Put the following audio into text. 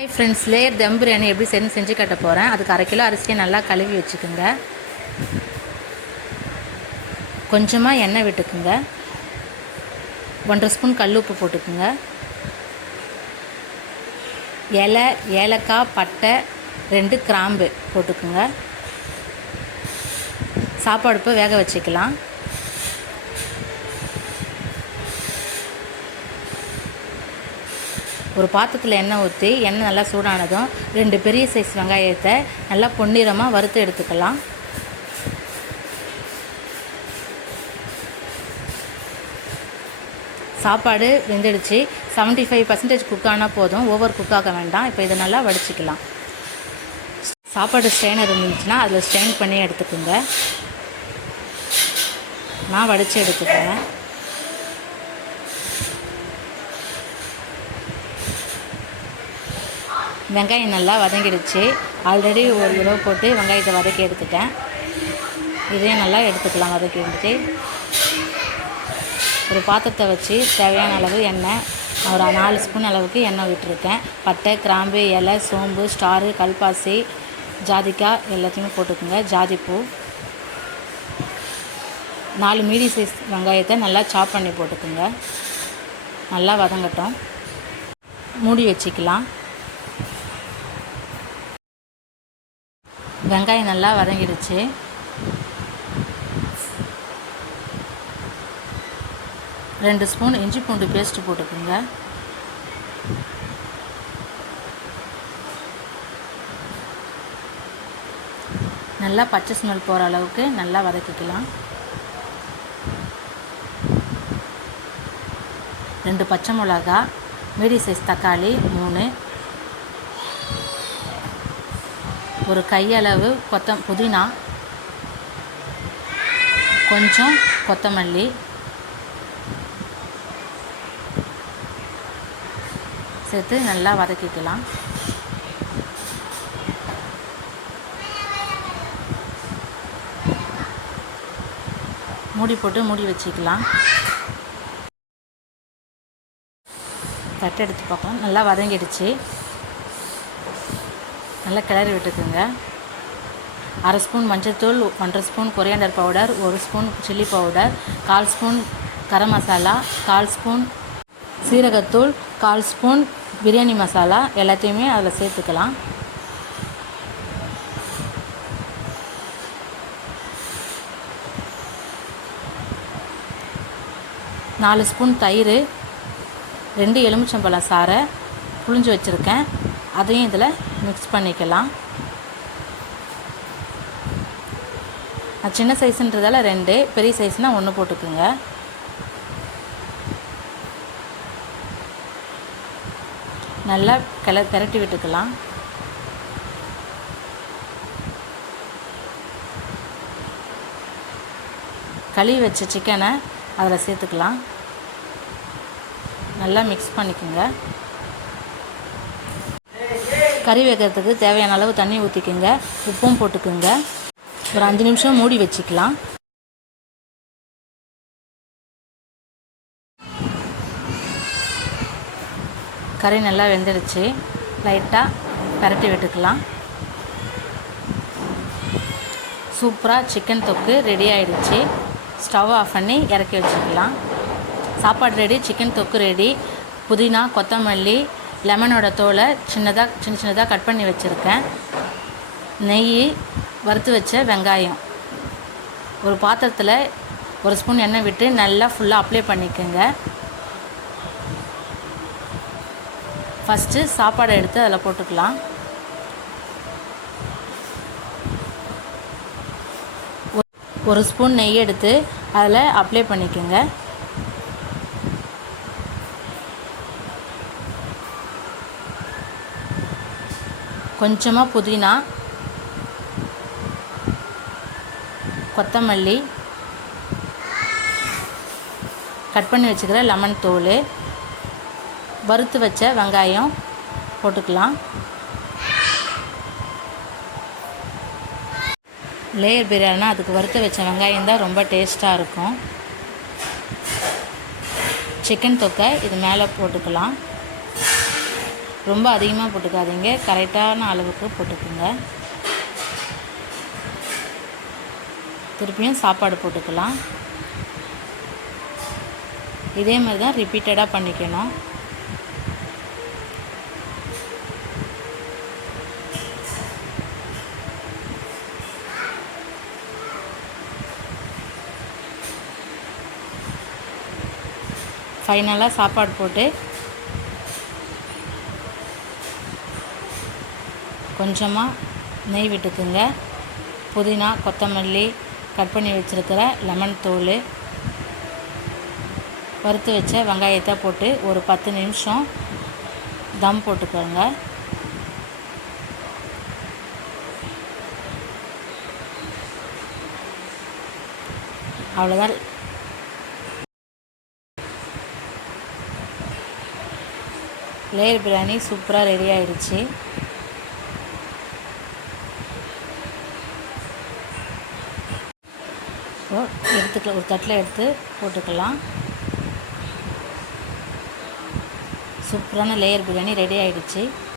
Hi friends, layer தம் பிரியாணி எப்படி செஞ்சு கட்ட போகிறேன். அதுக்கு 1/2 கிலோ அரிசியை நல்லா கழுவி வச்சுக்கோங்க. கொஞ்சமாக எண்ணெய் விட்டுக்குங்க. 1.5 ஸ்பூன் கல் உப்பு போட்டுக்குங்க. இலை, ஏலக்காய், பட்டை, 2 கிராம்பு போட்டுக்குங்க. சாப்பாடு வேக வச்சுக்கலாம். ஒரு பாத்திரத்தில் எண்ணெய் ஊற்றி எண்ணெய் நல்லா சூடானதும் 2 பெரிய சைஸ் வெங்காயத்தை நல்லா பொன்னிறமாக வறுத்து எடுத்துக்கலாம். சாப்பாடு வெந்துடுச்சு. 75% குக் ஆனால் போதும், ஓவர் குக் ஆக வேண்டாம். இப்போ இதை நல்லா வடிச்சிக்கலாம். சாப்பாடு ஸ்ட்ரெயினர் இருந்துச்சுன்னா அதில் ஸ்ட்ரெயின் பண்ணி எடுத்துக்கோங்க. நான் வடித்து எடுத்துக்கிறேன். வெங்காயம் நல்லா வதங்கிடுச்சு. ஆல்ரெடி ஒரு கிலோ போட்டு வெங்காயத்தை வதக்கி எடுத்துட்டேன். இதையும் நல்லா எடுத்துக்கலாம். வதக்கி எடுத்துட்டு ஒரு பாத்திரத்தை வச்சு தேவையான அளவு எண்ணெய், ஒரு 4 ஸ்பூன் அளவுக்கு எண்ணெய் விட்டுருக்கேன். பட்டை, கிராம்பு, இலை, சோம்பு, ஸ்டாரு, கல்பாசி, ஜாதிக்காய் எல்லாத்தையுமே போட்டுக்கோங்க. ஜாதிப்பூ, 4 மீடியம் சைஸ் வெங்காயத்தை நல்லா சாப் பண்ணி போட்டுக்கோங்க. நல்லா வதங்கட்டும். மூடி வச்சுக்கலாம். வெங்காயம் நல்லா வதங்கிடுச்சு. ரெண்டு ஸ்பூன் இஞ்சி பூண்டு பேஸ்ட்டு போட்டுக்கோங்க. நல்லா பச்சை ஸ்மெல் போகிற அளவுக்கு நல்லா வதக்கிக்கலாம். 2 பச்சை மிளகா, மீடியம் சைஸ் தக்காளி 3, ஒரு கையளவு புதினா, கொஞ்சம் கொத்தமல்லி, சேர்த்து நல்லா வதக்கிக்கலாம். மூடி போட்டு மூடி வச்சுக்கலாம். தட்டை எடுத்து பார்க்கலாம். நல்லா வதங்கிடுச்சு. நல்லா கிளறி விட்டுக்குங்க. 1/2 ஸ்பூன் மஞ்சள்தூள், 1/2 spoon coriander powder, 1 spoon chilli powder, 1/4 spoon garam masala, 1/4 spoon சீரகத்தூள், 1/4 ஸ்பூன் பிரியாணி மசாலா எல்லாத்தையுமே அதில் சேர்த்துக்கலாம். நாலு ஸ்பூன் தயிர், 2 எலுமிச்சம்பழம் சாறை புழிஞ்சு வச்சுருக்கேன். அதையும் இதில் மிக்ஸ் பண்ணிக்கலாம். சின்ன சைஸுன்றதால 2, பெரிய சைஸ்னால் 1 போட்டுக்குங்க. நல்லா பெரட்டி விட்டுக்கலாம். கழுவி வச்ச சிக்கனை அதில் சேர்த்துக்கலாம். நல்லா மிக்ஸ் பண்ணிக்கோங்க. கறி வைக்கிறதுக்கு தேவையான அளவு தண்ணி ஊற்றிக்குங்க. உப்பும் போட்டுக்குங்க. ஒரு 5 நிமிஷம் மூடி வச்சுக்கலாம். கறி நல்லா வெந்துடுச்சு. லைட்டாக பரட்டி விட்டுக்கலாம். சூப்பராக சிக்கன் தொக்கு ரெடி ஆகிடுச்சு. ஸ்டவ் ஆஃப் பண்ணி இறக்கி வச்சுக்கலாம். சாப்பாடு ரெடி, சிக்கன் தொக்கு ரெடி. புதினா, கொத்தமல்லி, லெமனோட தோலை சின்ன சின்னதாக கட் பண்ணி வச்சுருக்கேன். நெய், வறுத்து வச்ச வெங்காயம். ஒரு பாத்திரத்தில் 1 ஸ்பூன் எண்ணெய் விட்டு நல்லா ஃபுல்லாக அப்ளை பண்ணிக்கோங்க. ஃபஸ்ட்டு சாப்பாடை எடுத்து அதில் போட்டுக்கலாம். ஒரு ஸ்பூன் நெய் எடுத்து அதில் அப்ளை பண்ணிக்கோங்க. கொஞ்சமாக புதினா, கொத்தமல்லி, கட் பண்ணி வச்சுக்கிற லெமன் தோல், வறுத்து வச்ச வெங்காயம் போட்டுக்கலாம். லேயர் பிரியாணினா அதுக்கு வறுத்து வச்ச வெங்காயம் தான் ரொம்ப டேஸ்ட்டாக இருக்கும். சிக்கன் தொக்கை இது மேலே போட்டுக்கலாம். ரொம்ப அதிகமாக போட்டுக்காதீங்க, கரெக்டான அளவுக்கு போட்டுக்குங்க. திருப்பியும் சாப்பாடு போட்டுக்கலாம். இதே மாதிரி தான் ரிப்பீட்டடாக பண்ணிக்கணும். ஃபைனலாக சாப்பாடு போட்டு கொஞ்சமாக நெய் விட்டுக்குங்க. புதினா, கொத்தமல்லி, கட் பண்ணி வச்சுருக்கிற லெமன் தூள், வறுத்து வச்ச வெங்காயத்தை போட்டு ஒரு 10 நிமிஷம் தம் போட்டுக்கோங்க. அவ்வளோதான். லேயர் பிரியாணி சூப்பராக ரெடி ஆகிடுச்சு. எடுத்துக்கலாம், ஒரு தட்டில் எடுத்து போட்டுக்கலாம். சூப்பரான லேயர் பிரியாணி ரெடி ஆகிடுச்சு.